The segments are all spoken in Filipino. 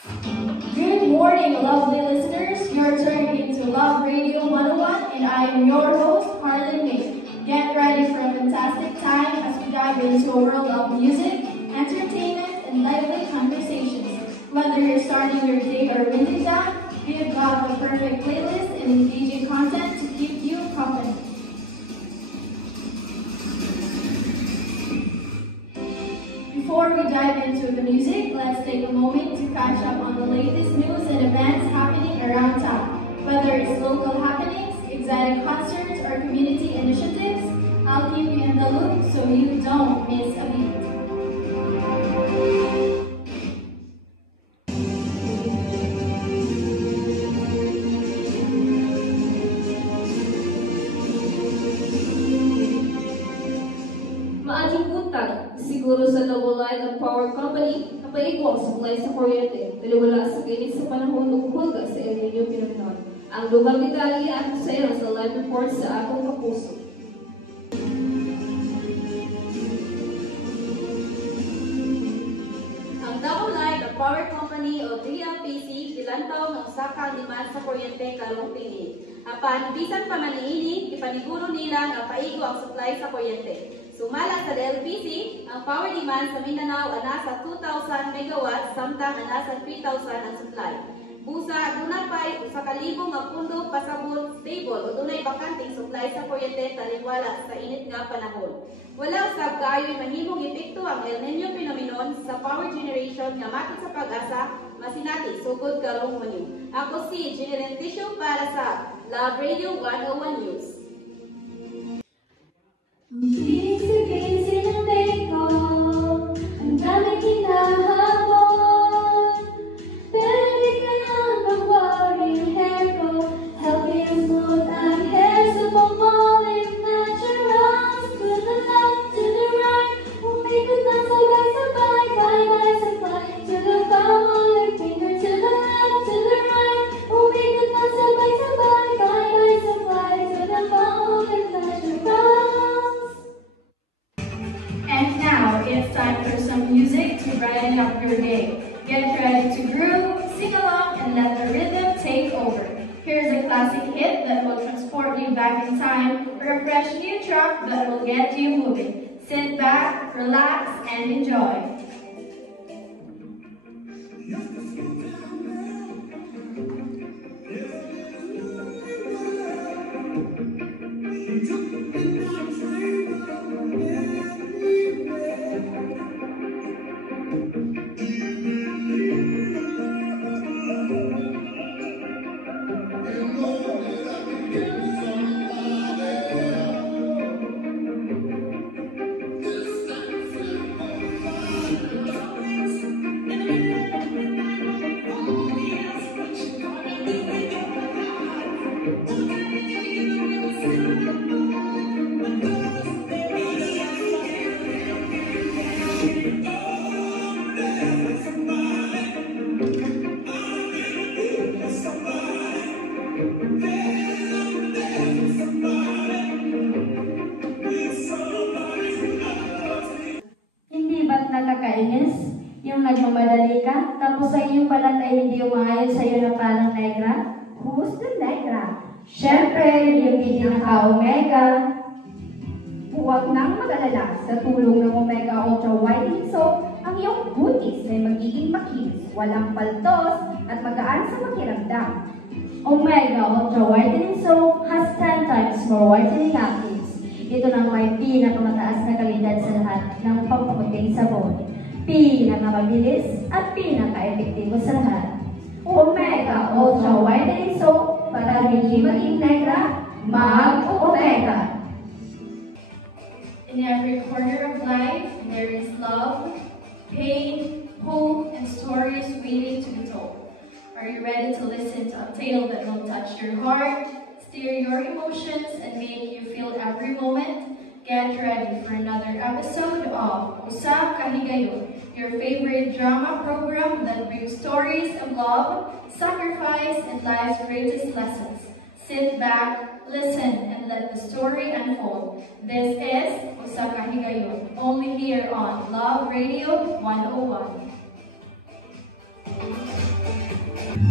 Good morning, lovely listeners. You're tuned into Love Radio 101, and I am your host, Harlan May. Get ready for a fantastic time as we dive into a world of music, entertainment, and lively conversations. Whether you're starting your day or winding down, we've got the perfect playlist and engaging content to keep you company. Before we dive into the music, let's take a moment to catch up on the latest news and events happening around town. Whether it's local happenings, exciting concerts, or community initiatives, I'll keep you in the loop so you don't miss a beat. Maading buntag, siguro sa Double Line of Power Company, napaigo ang supply sa kuryente, daliwala sa kainit sa panahon ng hulga sa El Nino phenomenon. Ang lugar detalye at sa sa live report sa atong kapuso. Ang Double Line of Power Company o DLPC ilantaw ng usa ka demand sa kuryente karong tingin. Apan bisan pa man niini, ipaniguro nila nga paigo ang supply sa kuryente. Sumala sa DLPC, ang power demand sa Mindanao ana sa 2,000 megawatts samtang ana sa 3,000 ang supply. Busa, dunay pay usa ka libo nga pundo pasabot stable o dunay bakanting supply sa kuryente taliwala sa init nga panahon. Wala usab kaayo'y mahimong epekto ang El Nino phenomenon sa power generation nga makit sa pag-asa masinati sugod karong Hunyo. Ako si Jeneline Tisho para sa Love Radio 101 News. Busy ng day ko, ang dami hinahabol. Pwede ka lang mag-worry yung hair ko, healthy and smooth ang hair, supang-mauling naturals. To the left, to the right, umikot na sabay-sabay, bye-bye supply. To the palm finger, to the left, to the right, umikot na sabay-sabay, bye-bye supply. To the palm naturals. And now, it's time for some music to brighten up your day. Get ready to groove, sing along, and let the rhythm take over. Here's a classic hit that will transport you back in time, or a fresh new track that will get you moving. Sit back, relax, and enjoy. Nakakainis, yung nagmamadali ka, tapos ang iyong balat ay hindi umayon sa'yo na parang negra? Who's the negra? Siyempre, yung pinaka-omega. Huwag nang mag-alala sa tulong ng Omega Ultra Whitening Soap, ang iyong kutis ay magiging makinis, walang paltos, at magaan sa makiramdam. Omega Ultra Whitening Soap has 10 times more whitening actives. Ito nang may pinakamataas na kalidad sa lahat ng pagpaputing sabon. Pinakamabilis at pinaka-epektibo sa lahat. Omega Ultra Whitening Soap para hindi maging negra, mag-Omega. In every corner of life, there is love, pain, hope, and stories waiting to be told. Are you ready to listen to a tale that will touch your heart, steer your emotions, and make you feel every moment? Get ready for another episode of Usa Ka Higayon, your favorite drama program that brings stories of love, sacrifice, and life's greatest lessons. Sit back, listen, and let the story unfold. This is Usa Ka Higayon, only here on Love Radio 101. Maayong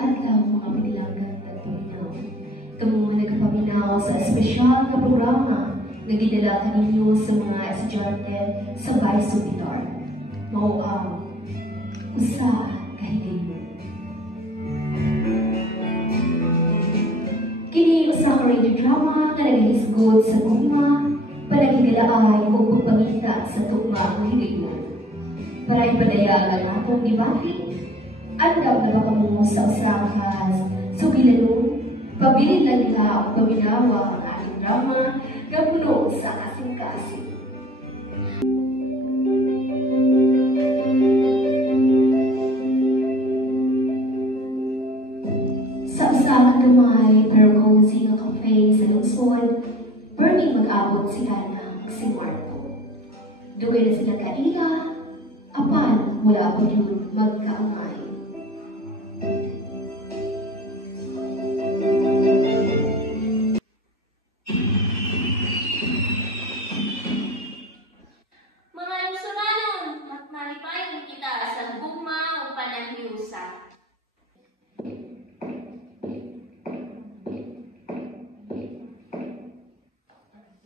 adlaw mga pinilagan at paminaw. Kamo nagpaminaw sa espesyal na programa na gidala kaninyo sa mga estudyante sa Vice Subitar. Mao ang usa ka higayon. Kini usa ka radio drama nga nagahisgod sa tugma para gidalaay o pagpangita sa tugma ng higayon. Para ipadayagan atong gibati. Andam na kamo sa usakas, sugilanon, pabilin lang ka o paminawa ang ating drama na puno sa kasing-kasing. Sa usakan gamay, pero cozy nga cafe sa lungsod, burning mag-abot sila ng si Marco. Dugay na sila kaila, apan mula po yun magkaamay.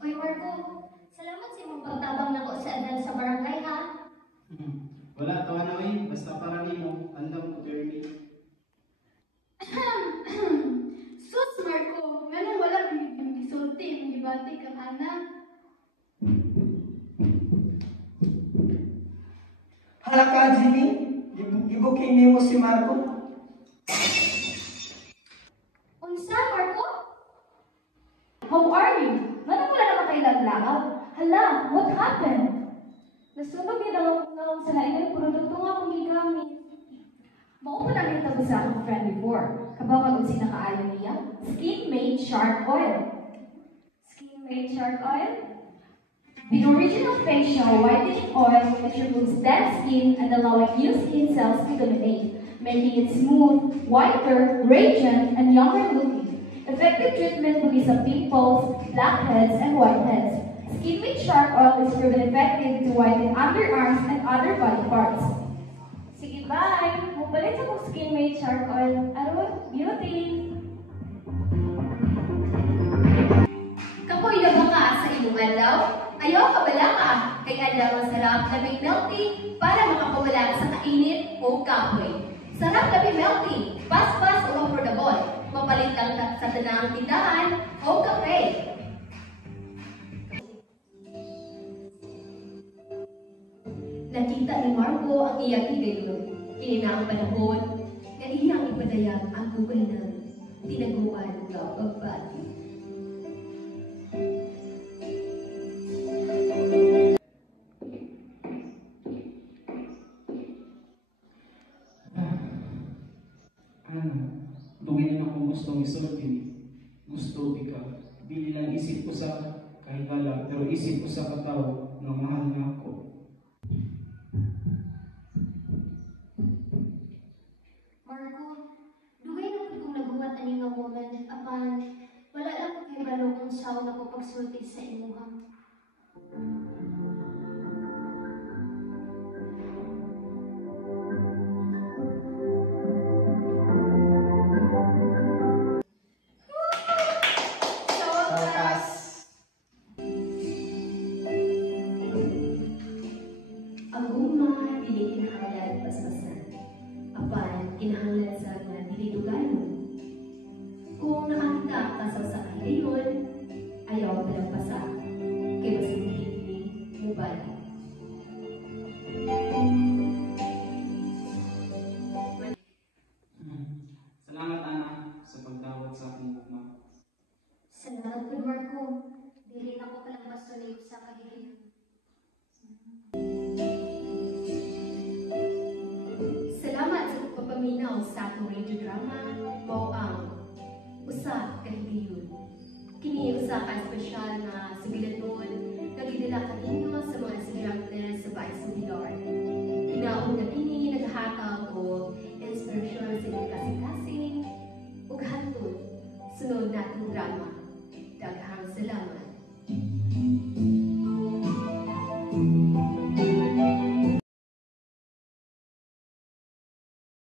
Uy, Marco, salamat sa imong pagtabang nako sa adan sa barangay, ha? Wala, tawa na oy. Basta para nimo, andam ko Jeremy. Sus, Marco, ganun wala yung gisulti, yung gibati kang anak. Hala ka, Jimmy. Gibuking nimo si Marco. Unsa, Marco? How are you? Manang wala naman kayo naglaab? Hala, what happened? Nasunog niya daw ako sa lain produkto nga akong gigamit. Mao pa na nito sa akong friend before. Kabawag kung sino kaayo niya? Skin-made shark oil. Skin-made shark oil? The original facial whitening oil which removes dead skin and allowing new skin cells to dominate, making it smooth, whiter, radiant, and younger looking. Effective treatment to sa pimples, blackheads, and whiteheads. Skin-made shark oil is proven effective to whiten underarms and other body parts. Sige, bye! Mupalit akong skin-made shark oil. Aron, beauty! Kapoy na ba ka sa imong adlaw? Ayaw ka bala ka, kay adlaw ang sarap na may melty para makapawala sa kainit o kapoy. Sarap na may melty, pas-pas o affordable. Mapalit lang sa tanang tindahan o kape. Nakita ni Marco ang iyang higayon. Kini na ang panahon na iyang ipadayag ang buhay ng tinaguan ng pagbati. Dugay na akong gustong isulti. Gusto ikaw. Dili lang isip ko sa kahigala, pero isip ko sa katao na mahal na ako. Marco, dugay na po kung nagumat ani nga moment, apan wala lang ko kayo galong kung saan ako pagsulti sa imuha. Ang guma, dili kinahanglan paspasan. Apan, kinahanglan sa nga dili duganon. Kung nakakita ka sa usa ka higayon, ayaw talampasa. Kay mas hindi mubalik. Salamat, Ana, sa pagdawat sa akong gugma. Salamat po, Marco. Dili na ko palang masunod sa kahigayon. Salamat sa pagpapaminaw sa atong radio drama, mao ang usa ka higayon. Kini usa ka espesyal na sugilanon nga gidala kaninyo sa mga estudyante sa Vice Subitar. Hinaon nga kini naghatag og inspirasyon sa inyong kasing-kasing ug hantod sunod natong drama.